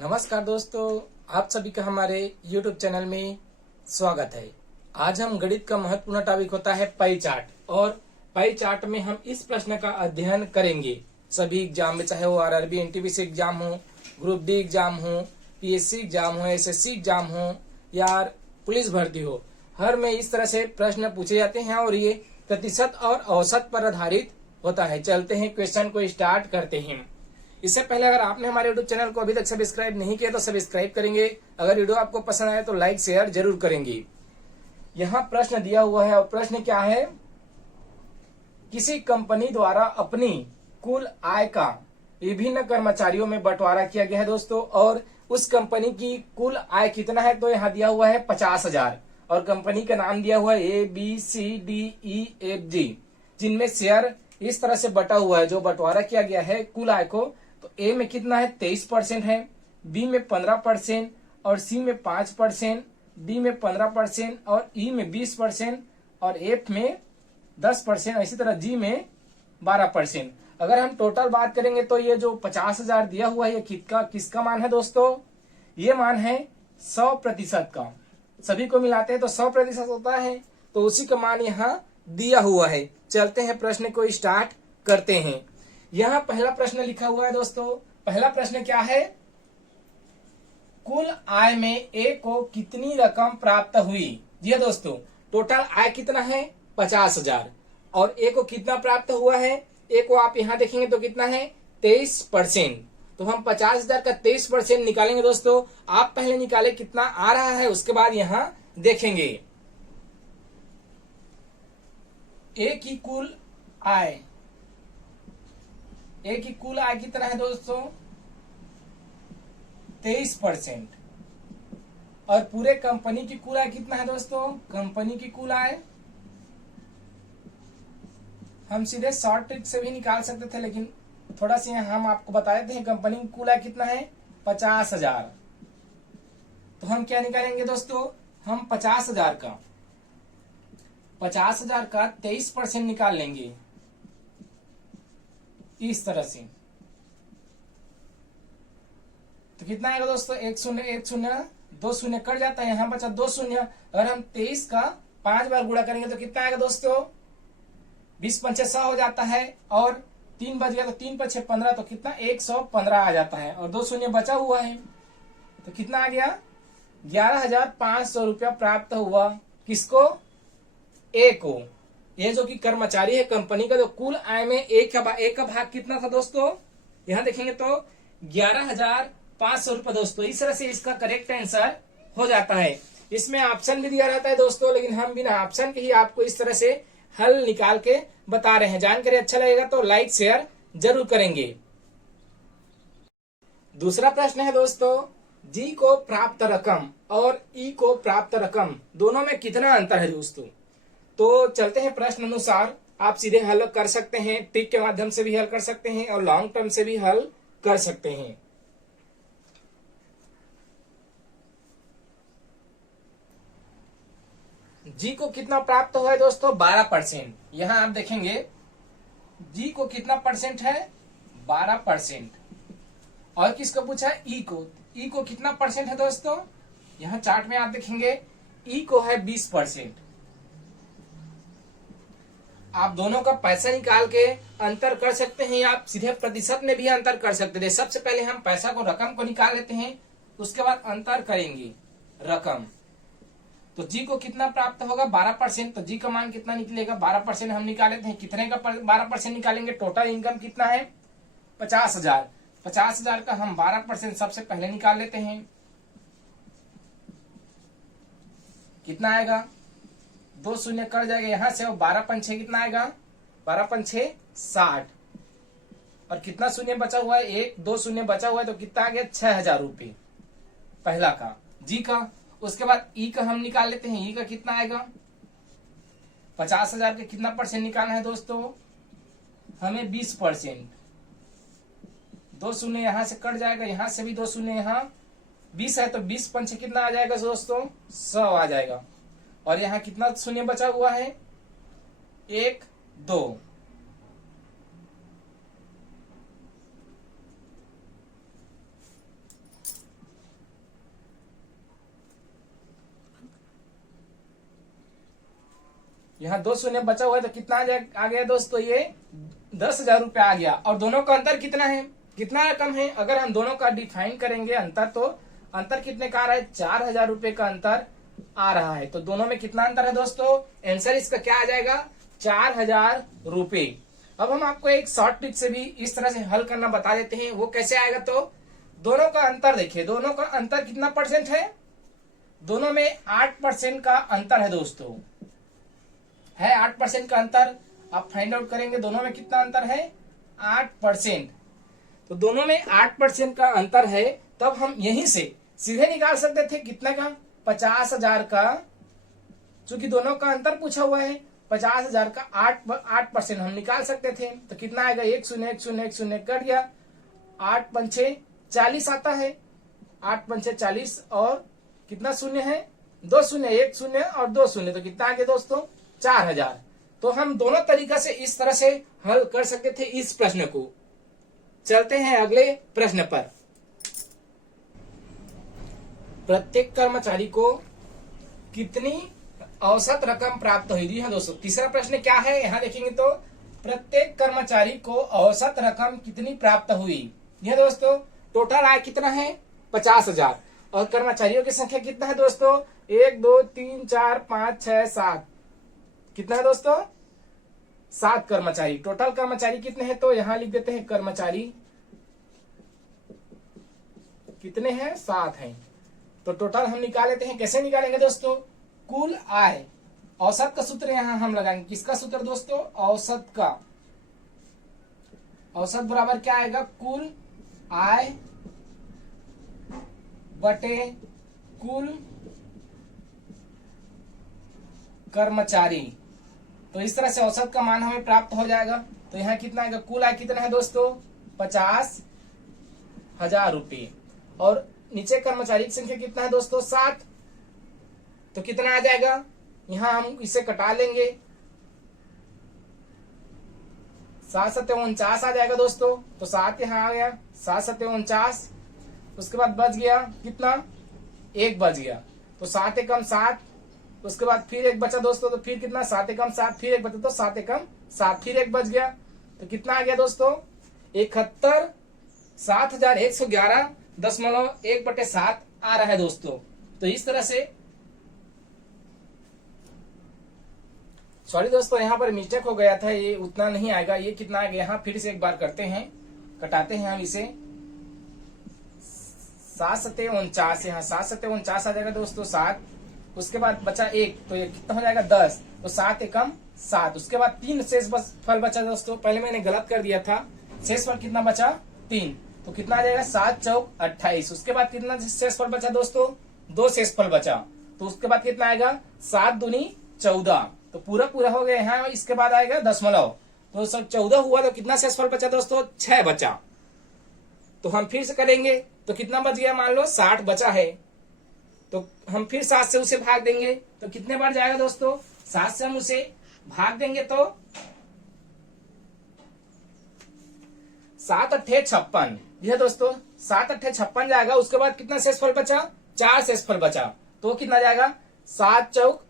नमस्कार दोस्तों, आप सभी का हमारे YouTube चैनल में स्वागत है। आज हम गणित का महत्वपूर्ण टॉपिक होता है पाई चार्ट और पाई चार्ट में हम इस प्रश्न का अध्ययन करेंगे। सभी एग्जाम में, चाहे वो आरआरबी एनटीपीसी एग्जाम हो, ग्रुप डी एग्जाम हो, पीएससी एग्जाम हो, एसएससी एग्जाम हो या पुलिस भर्ती हो, हर में इस तरह से प्रश्न पूछे जाते हैं और ये प्रतिशत और औसत पर आधारित होता है। चलते हैं, क्वेश्चन को स्टार्ट करते हैं। इससे पहले अगर आपने हमारे यूट्यूब चैनल को अभी तक सब्सक्राइब नहीं किया तो सब्सक्राइब करेंगे। अगर वीडियो आपको पसंद आए तो लाइक शेयर जरूर करेंगे। यहाँ प्रश्न दिया हुआ है और प्रश्न क्या है, किसी कंपनी द्वारा अपनी कुल आय का विभिन्न कर्मचारियों में बंटवारा किया गया है दोस्तों, और उस कंपनी की कुल आय कितना है, तो यहाँ दिया हुआ है 50,000 और कंपनी का नाम दिया हुआ है ABCDEFG, जिनमें शेयर इस तरह से बटा हुआ है। जो बंटवारा किया गया है कुल आय को, तो ए में कितना है 23% है, बी में 15% और सी में 5%, डी में 15% और ई में 20% और एफ में 10%, इसी तरह जी में 12%। अगर हम टोटल बात करेंगे तो ये जो 50,000 दिया हुआ है, ये किसका मान है दोस्तों, ये मान है 100% का। सभी को मिलाते हैं तो 100% होता है, तो उसी का मान यहाँ दिया हुआ है। चलते हैं, प्रश्न को स्टार्ट करते हैं। यहाँ पहला प्रश्न लिखा हुआ है दोस्तों। पहला प्रश्न क्या है, कुल आय में ए को कितनी रकम प्राप्त हुई। जी दोस्तों, टोटल आय कितना है 50,000 और ए को कितना प्राप्त हुआ है, ए को आप यहाँ देखेंगे तो कितना है 23%। तो हम 50,000 का 23% निकालेंगे दोस्तों। आप पहले निकाले कितना आ रहा है, उसके बाद यहाँ देखेंगे। ए की कुल आय, ए की कुल आय कितना है दोस्तों 23%। और पूरे कंपनी की कुल आय कितना है दोस्तों, कंपनी की कुल आय हम सीधे शॉर्ट ट्रिक से भी निकाल सकते थे, लेकिन थोड़ा सा हम आपको बता देते हैं। कंपनी की कुल आय कितना है 50,000। तो हम क्या निकालेंगे दोस्तों, हम 50,000 का 23% निकाल लेंगे इस तरह से। तो कितना आएगा दोस्तों, 1 शून्य 1 शून्य 2 शून्य कट जाता है, यहाँ बचा 2 शून्य। अगर हम 23 का 5 बार गुणा करेंगे तो कितना आएगा दोस्तों, 20 पंचे 100 हो जाता है और 3 बच गया तो 3 पछे 15, तो कितना 115 आ जाता है और 2 शून्य बचा हुआ है, तो कितना आ गया 11,500 रुपया प्राप्त हुआ। किसको, ए को। ये जो कि कर्मचारी है कंपनी का, जो कुल आय में एक का भाग कितना था दोस्तों, यहां देखेंगे तो 11,500 रुपए दोस्तों। इस तरह से इसका करेक्ट आंसर हो जाता है। इसमें ऑप्शन भी दिया रहता है दोस्तों, लेकिन हम बिना ऑप्शन के ही आपको इस तरह से हल निकाल के बता रहे हैं। जानकारी अच्छा लगेगा तो लाइक शेयर जरूर करेंगे। दूसरा प्रश्न है दोस्तों, जी को प्राप्त रकम और ई को प्राप्त रकम दोनों में कितना अंतर है दोस्तों। तो चलते हैं, प्रश्न अनुसार आप सीधे हल कर सकते हैं, ट्रिक के माध्यम से भी हल कर सकते हैं और लॉन्ग टर्म से भी हल कर सकते हैं। जी को कितना प्राप्त हुआ है दोस्तों 12%। यहां आप देखेंगे जी को कितना परसेंट है 12%। और किसको पूछा है, ई को। ई को कितना परसेंट है दोस्तों, यहां चार्ट में आप देखेंगे ई को है 20%। आप दोनों का पैसा निकाल के अंतर कर सकते हैं, आप सीधे प्रतिशत में भी अंतर कर सकते थे। सबसे पहले हम पैसा को, रकम को निकाल लेते हैं, उसके बाद अंतर करेंगे रकम। तो जी को कितना प्राप्त होगा 12%, तो जी का मान कितना निकलेगा 12% हम निकाल लेते हैं। कितने का 12% निकालेंगे, टोटल इनकम कितना है 50,000। 50,000 का हम 12% सबसे पहले निकाल लेते हैं। कितना आएगा, 2 शून्य कट जाएगा यहां से, और 12 पंछे कितना आएगा 12 पंछे 60। और कितना शून्य बचा हुआ है, 1 2 शून्य बचा हुआ है, तो कितना आ गया 6,000 रुपये पहला का जी का। उसके बाद ई का हम निकाल लेते हैं। ई का कितना आएगा, 50,000 के कितना परसेंट निकालना है दोस्तों, हमें 20%। 2 शून्य यहां से कट जाएगा, यहां से भी 2 शून्य, यहाँ 20 है तो 20 पंचे कितना आ जाएगा दोस्तों 100 आ जाएगा। और यहाँ कितना शून्य बचा हुआ है 1 2। यहाँ 2 शून्य बचा हुआ है, तो कितना आ गया दोस्तों, ये 10,000 रुपया आ गया। और दोनों का अंतर कितना है, कितना रकम है, अगर हम दोनों का डिफाइन करेंगे अंतर, तो अंतर कितने का आ रहा है, 4,000 रुपए का अंतर आ रहा है। तो दोनों में कितना अंतर है दोस्तों, आंसर इसका क्या आ जाएगा, 4,000 रुपए। अब हम आपको एक शॉर्ट ट्रिक से भी इस तरह से हल करना बता देते हैं, वो कैसे आएगा। तो दोनों का अंतर देखिए, दोनों का अंतर कितना परसेंट है, दोनों में 8% का अंतर है दोस्तों, है 8% का अंतर। आप फाइंड आउट करेंगे दोनों में कितना अंतर है, 8%। तो दोनों में 8% का अंतर है, तब हम यहीं से सीधे निकाल सकते थे कितना का, 50,000 का, चूंकि दोनों का अंतर पूछा हुआ है, 50,000 का 8% हम निकाल सकते थे। तो कितना आएगा, 1 शून्य 1 शून्य 1 शून्य कट गया, 8 पंचे 40 आता है, 8 पंचे 40 और कितना शून्य है, 2 शून्य, 1 शून्य और 2 शून्य, तो कितना आ गया दोस्तों, 4,000। तो हम दोनों तरीका से इस तरह से हल कर सकते थे इस प्रश्न को। चलते हैं अगले प्रश्न पर। प्रत्येक कर्मचारी को कितनी औसत रकम प्राप्त हुई, है दोस्तों। तीसरा प्रश्न क्या है, यहाँ देखेंगे तो प्रत्येक कर्मचारी को औसत रकम कितनी प्राप्त हुई। यह दोस्तों टोटल आय कितना है, 50,000, और कर्मचारियों की संख्या कितना है दोस्तों, 1 2 3 4 5 6 7, कितना है दोस्तों, 7 कर्मचारी। टोटल कर्मचारी कितने हैं, तो यहां लिख देते हैं कर्मचारी कितने हैं, 7 हैं। तो टोटल हम निकाल लेते हैं, कैसे निकालेंगे दोस्तों, कुल आय, औसत का सूत्र यहां हम लगाएंगे, किसका सूत्र दोस्तों, औसत का। औसत बराबर क्या आएगा, कुल आय बटे कुल कर्मचारी। तो इस तरह से औसत का मान हमें प्राप्त हो जाएगा। तो यहाँ कितना आएगा, कुल आय कितना है दोस्तों, 50,000 रुपये, और नीचे कर्मचारी की संख्या कितना है दोस्तों, 7। तो कितना आ जाएगा, यहां हम इसे कटा लेंगे, 7 7 49 आ जाएगा दोस्तों। तो 7 यहाँ आ गया, 7 7 49, उसके बाद बच गया कितना, 1 बच गया। तो 7 एकम 7, उसके बाद फिर 1 बचा दोस्तों, तो फिर कितना, 7 एकम 7, फिर 1 बचा, तो 7 एकम 7, फिर 1 बच गया। तो कितना आ गया दोस्तों, 71,711.1/7 आ रहा है दोस्तों। तो इस तरह से, सॉरी दोस्तों यहाँ पर मिस्टेक हो गया था, ये उतना नहीं आएगा, ये कितना आएगा, यहाँ फिर से एक बार करते हैं, कटाते हैं हम इसे, 7 7 49, यहाँ 7 7 49 आ जाएगा दोस्तों, 7, उसके बाद बचा 1, तो ये कितना हो जाएगा, 10। तो 7 एकम 7, उसके बाद 3 शेष फल बचा दोस्तों, पहले मैंने गलत कर दिया था, शेष फल कितना बचा, 3। तो कितना आ जाएगा, 7 चौक 28, उसके बाद कितना शेष फल बचा दोस्तों, 2 शेष फल बचा। तो उसके बाद कितना आएगा, 7 दूनी 14, तो पूरा पूरा हो गया यहाँ। इसके बाद आएगा दशमलव, तो सब 14 हुआ, तो कितना शेषफल बचा दोस्तों, 6 बचा। तो हम फिर से करेंगे, तो कितना बच गया, मान लो 60 बचा है, तो हम फिर 7 से उसे भाग देंगे, तो कितने बार जाएगा दोस्तों, 7 से हम उसे भाग देंगे, तो 7 8 56, यह दोस्तों 7 8 56 जाएगा। उसके बाद कितना शेषफल बचा, 4 शेषफल बचा, तो कितना जाएगा, 7 चौक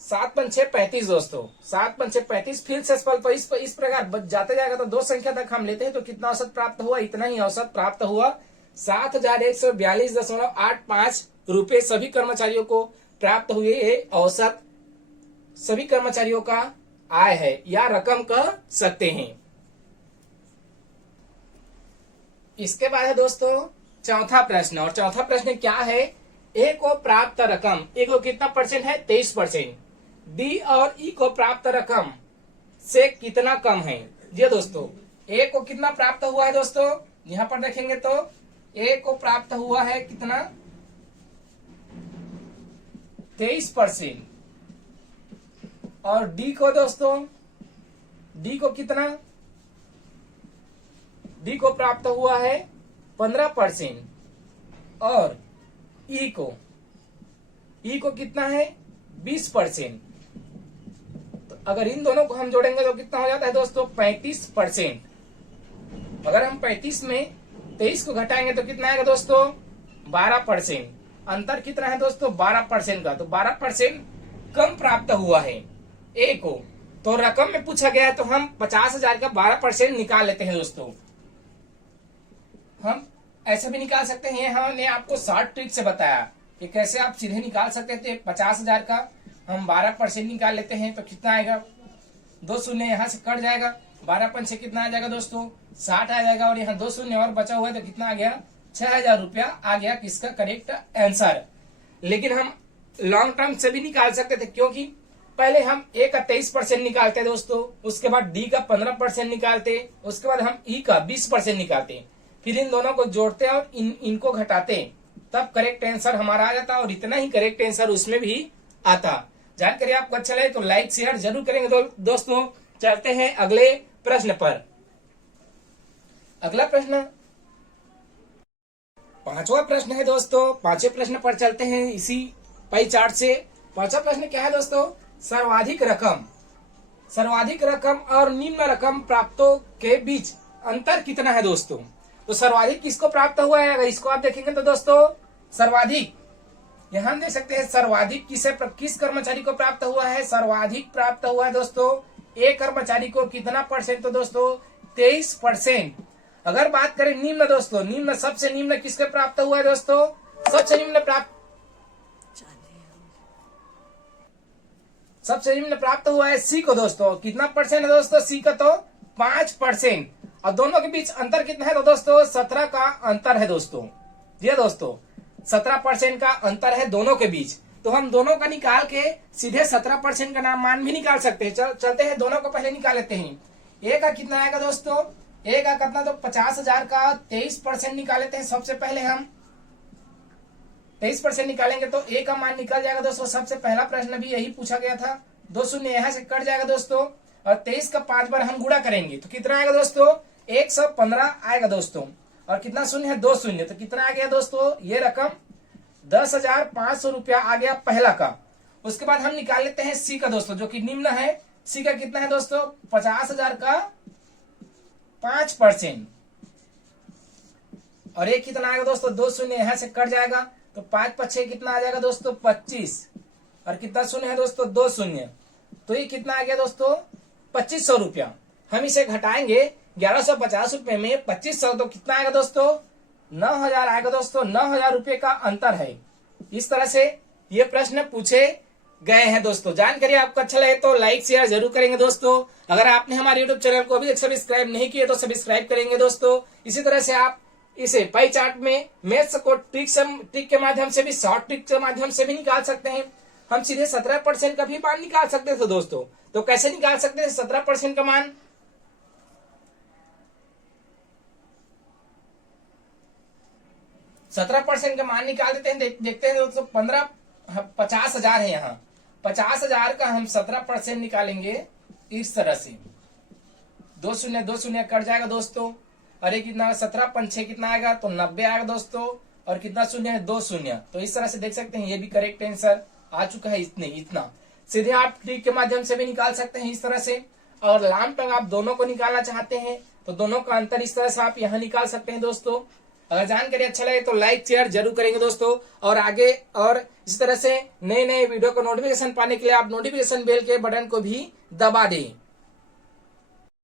7 पंचे 35 दोस्तों, 7 पंचे 35, फिर शेषफल पर इस प्रकार जाते जाएगा। तो 2 संख्या तक हम लेते हैं, तो कितना औसत प्राप्त हुआ, इतना ही औसत प्राप्त हुआ, 7,142.85 रुपए सभी कर्मचारियों को प्राप्त हुए। ये औसत सभी कर्मचारियों का आय है या रकम कह सकते हैं। इसके बाद है दोस्तों चौथा प्रश्न, और चौथा प्रश्न क्या है, ए को प्राप्त रकम, ए को कितना परसेंट है, 23%, डी और ई को प्राप्त रकम से कितना कम है। जी दोस्तों, ए को कितना प्राप्त हुआ है दोस्तों, यहां पर देखेंगे तो ए को प्राप्त हुआ है कितना, 23%, और डी को दोस्तों, डी को कितना, डी को प्राप्त हुआ है 15%, और ई को कितना है, 20%। तो अगर इन दोनों को हम जोड़ेंगे तो कितना हो जाता है दोस्तों, 35%। अगर हम 35 में 23 को घटाएंगे तो कितना आएगा दोस्तों, 12%। अंतर कितना है दोस्तों, 12% का। तो 12% कम प्राप्त हुआ है ए को, तो रकम में पूछा गया है तो हम 50,000 का 12% निकाल लेते हैं दोस्तों। हम ऐसे भी निकाल सकते हैं, हमने आपको शॉर्ट ट्रिक से बताया कि कैसे आप सीधे निकाल सकते थे। 50,000 का हम 12% निकाल लेते हैं तो कितना आएगा, 2 शून्य यहाँ से कट जाएगा, 12 से कितना आ जाएगा दोस्तों 60 आ जाएगा, और यहाँ 2 शून्य और बचा हुआ है तो कितना आ गया 6,000 रुपया आ गया किसका करेक्ट आंसर। लेकिन हम लॉन्ग टर्म से भी निकाल सकते थे, क्योंकि पहले हम ए का 23% निकालते दोस्तों, उसके बाद डी का 15% निकालते, उसके बाद हम ई का 20% निकालते, फिर इन दोनों को जोड़ते और इनको घटाते, तब करेक्ट आंसर हमारा आ जाता, और इतना ही करेक्ट आंसर उसमें भी आता। जानकारी आपको अच्छा लगे तो लाइक शेयर जरूर करेंगे दोस्तों। चलते हैं अगले प्रश्न पर। अगला प्रश्न 5वां प्रश्न है दोस्तों। 5वें प्रश्न पर चलते हैं इसी पाई चार्ट से। 5वां प्रश्न क्या है दोस्तों, सर्वाधिक रकम और निम्न रकम प्राप्तों के बीच अंतर कितना है दोस्तों। तो सर्वाधिक किसको प्राप्त हुआ है, अगर इसको आप देखेंगे तो दोस्तों सर्वाधिक यहाँ हम देख सकते हैं सर्वाधिक किस कर्मचारी को प्राप्त हुआ है, सर्वाधिक प्राप्त हुआ है दोस्तों ए कर्मचारी को। कितना परसेंट, तो दोस्तों 23%। अगर बात करें निम्न दोस्तों, निम्न सबसे निम्न किसके प्राप्त हुआ है दोस्तों, सबसे निम्न प्राप्त हुआ है सी को दोस्तों। कितना परसेंट है दोस्तों सी का, तो 5%। और दोनों के बीच अंतर कितना है, तो दोस्तों 17 का अंतर है दोस्तों। जी दोस्तों 17% का अंतर है दोनों के बीच। तो हम दोनों का निकाल के सीधे 17% का नाम मान भी निकाल सकते हैं। चलते हैं दोनों को पहले निकाल लेते हैं। ए का कितना आएगा दोस्तों, ए का कितना, तो 50,000 का 23% निकाल लेते हैं। सबसे पहले हम 23% निकालेंगे तो ए का मान निकल जाएगा दोस्तों। सबसे पहला प्रश्न भी यही पूछा गया था, 2 शून्य यहाँ से कट जाएगा दोस्तों, और 23 का 5 बार हम गुणा करेंगे तो कितना आएगा दोस्तों 115 आएगा दोस्तों। और कितना शून्य है, 2 शून्य, तो कितना आ गया दोस्तों ये रकम 10,500 रुपया आ गया पहला का। उसके बाद हम निकाल लेते हैं सी का दोस्तों, जो कि निम्न है। सी का कितना है दोस्तों 50,000 का 5%, और ये कितना आएगा दोस्तों 2 शून्य यहाँ से कट जाएगा तो 5 पछे कितना आ जाएगा दोस्तों 25, और कितना शून्य है दोस्तों 2 शून्य, तो ये कितना आ गया दोस्तों 2500 रुपया। हम इसे घटाएंगे 1150 रुपए में 2500, तो कितना आएगा दोस्तों 9,000 आएगा दोस्तों। 9,000 रुपए का अंतर है। इस तरह से ये प्रश्न पूछे गए हैं दोस्तों। जानकारी आपको अच्छा लगे तो लाइक शेयर जरूर करेंगे दोस्तों। अगर आपने हमारे यूट्यूब चैनल को अभी तक सब्सक्राइब नहीं किया तो सब्सक्राइब करेंगे दोस्तों। इसी तरह से आप इसे पाई चार्ट में मैथ्स को ट्रिक के माध्यम से भी, शॉर्ट ट्रिक के माध्यम से भी निकाल सकते हैं। हम सीधे 17% का भी मान निकाल सकते थे दोस्तों। तो कैसे निकाल सकते हैं 17% का मान, %17 का मान निकाल देते हैं। देखते हैं दोस्तों 50,000 है यहाँ, 50,000 का हम 17% निकालेंगे इस तरह से। 2 शून्य 2 शून्य कट जाएगा दोस्तों, अरे कितना 17 पंचे कितना आएगा तो 90 आएगा दोस्तों, और कितना शून्य है 2 शून्य। तो इस तरह से देख सकते हैं ये भी करेक्ट आंसर आ चुका है। इतना सीधे आप ट्रिक के माध्यम से भी निकाल सकते हैं इस तरह से। और लाम टंग आप दोनों को निकालना चाहते हैं तो दोनों का अंतर इस तरह से आप यहाँ निकाल सकते हैं दोस्तों। अगर जानकारी अच्छा लगे तो लाइक शेयर जरूर करेंगे दोस्तों। और आगे और इस तरह से नए नए वीडियो को नोटिफिकेशन पाने के लिए आप नोटिफिकेशन बेल के बटन को भी दबा दें।